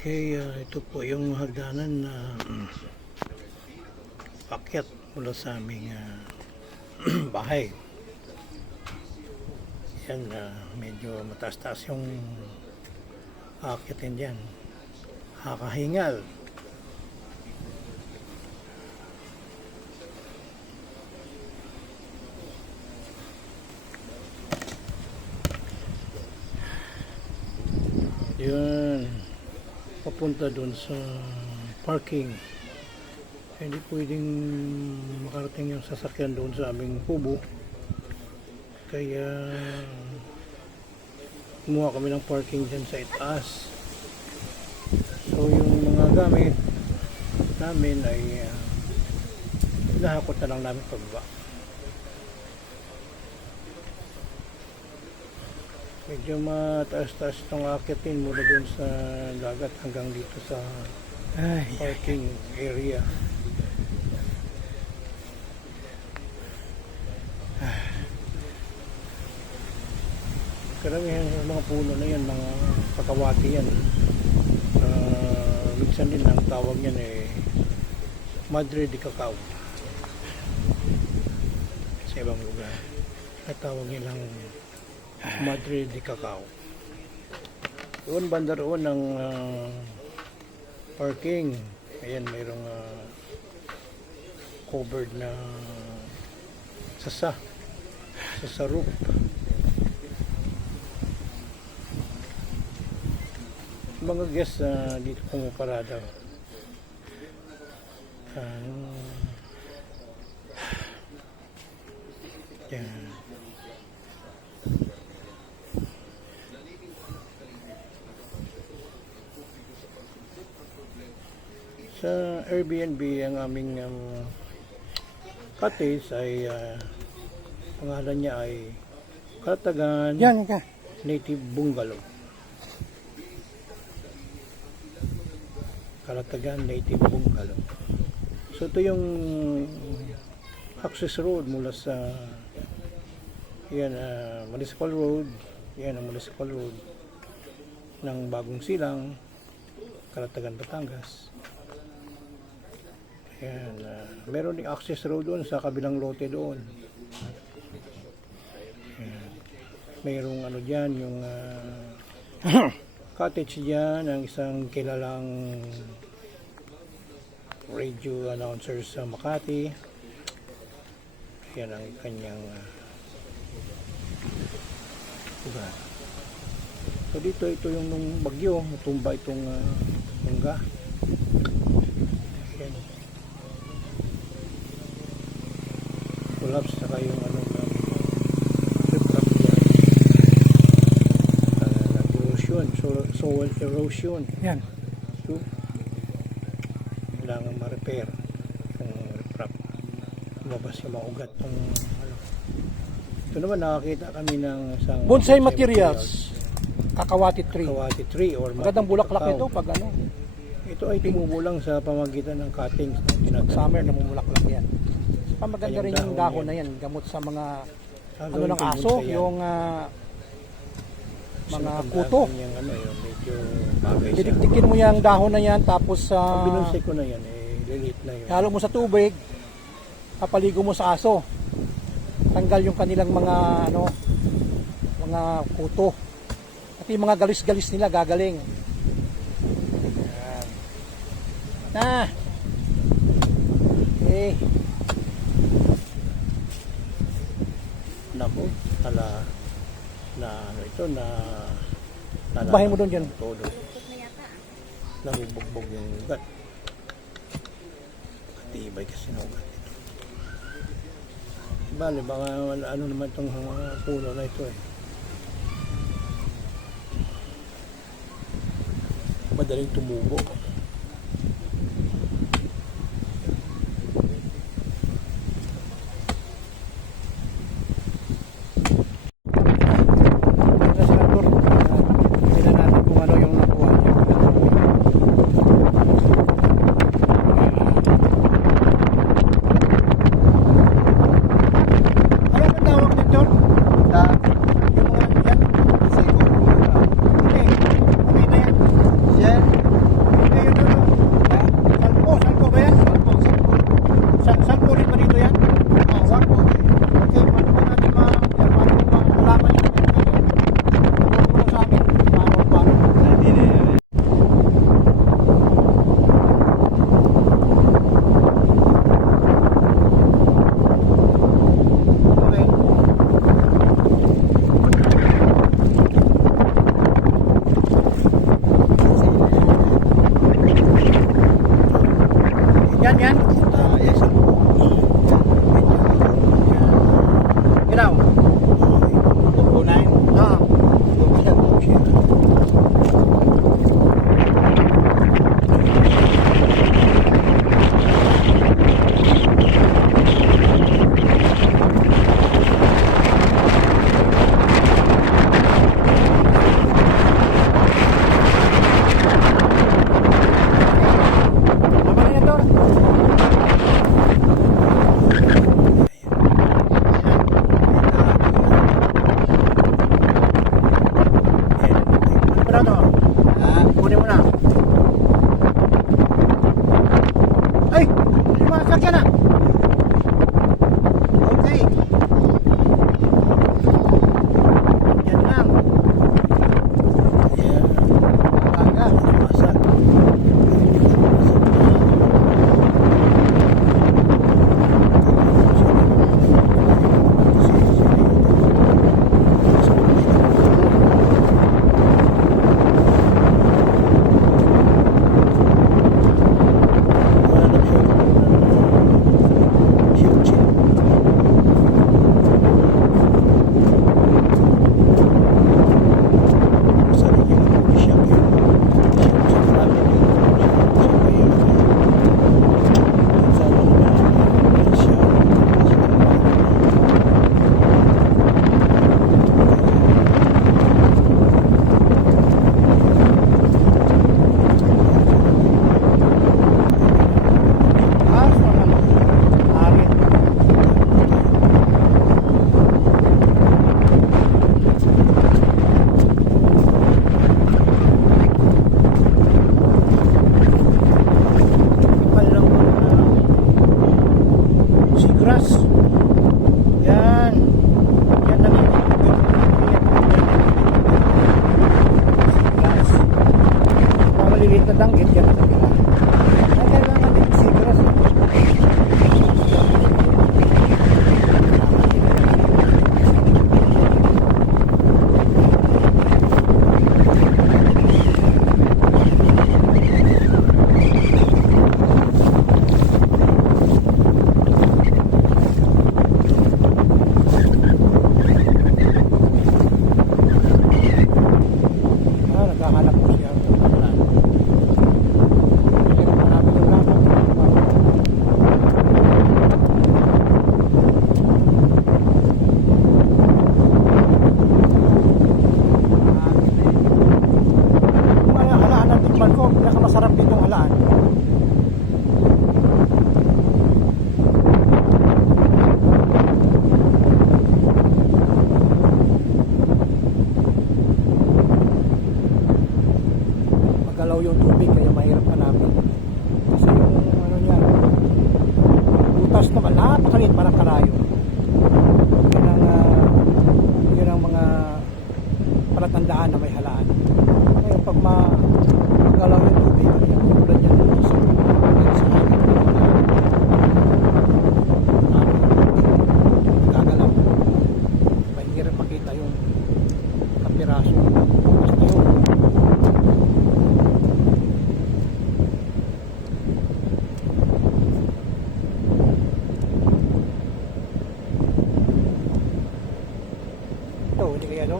Okay, ito po yung hagdanan na pakyat mula sa aming bahay. Yan, medyo mataas-taas yung aakyatin dyan. Hakahingal. Yun, papunta doon sa parking. Hindi pwedeng makarating yung sasakyan doon sa aming kubo, kaya kumuha kami ng parking dyan sa itaas. So yung mga gamit namin ay nahakot na lang namin pababa. Medyo mataas-taas itong akitin mula doon sa dagat hanggang dito sa parking area. Karamihan ng mga puno na yan, mga pakawati yan. Minsan din ang tawag niyan Madre de Cacao. Sa ibang lugar, natawag nilang Madre de Cacao. Doon banda roon ng parking. Ayan, mayroong covered na sa roof. Mga guests dito pumaparada. Yan. Sa Airbnb, ang aming cottage ay pangalan niya ay Kalatagan Native Bungalow. Kalatagan Native Bungalow. So ito yung access road mula sa Municipal Road. Yan ang Municipal Road ng Bagong Silang, Kalatagan, Batangas. Yan, meron ding access road doon sa kabilang lote doon. Yan. Mayroong dyan, yung cottage dyan, ang isang kilalang radio announcer sa Makati. Yan ang kanyang lugar. So dito, ito yung nung bagyo, natumba itong mangga. Yan. Collapse na kayong erosion, soil erosion. Yan. So, kailangan ma-repair yung riprap. Lumabas yung mga ugat ng Ito naman nakakita kami ng isang bonsai materials. Kakawati tree. Kakawati tree or magandang bulaklak ito pag Ito ay tumubulang sa pamagitan ng cuttings. Summer na mumulaklak yan. Maganda rin yung dahon na yan, gamot sa mga ng aso, yung mga kuto. Didikdikin mo yung dahon na yan, tapos binunsay ko na yan, lilit na yun. Halo mo sa tubig, papaligo mo sa aso. Tanggal yung kanilang mga mga kuto. At yung mga galis-galis nila gagaling. Yan. Okay. Naku, bahay mo doon dyan. Todo. Nabubugbog yung ugat. Katibay kasi ng ugat ito. Bale, baka naman itong puno na ito madaling tumubo. dadanggit yan ang kabila. Kaya kailangan din siguro naghahanap ko siya. Pero marami yung lamang. Yung mga halaan ng tikman ko, pinakamasarap ditong halaan. Magalaw yung tubig kaya mahirap hanapin. Kasi yung ano niya, butas naman, napakaliit parang karayo. Yun ang mga palatandaan na may halaan. Ngayon pag magalaw yung tubig, yung tulad niya sa gagalaw. Mahirap makita yung kapiraso. Basta yun. Ito, hindi kaya no?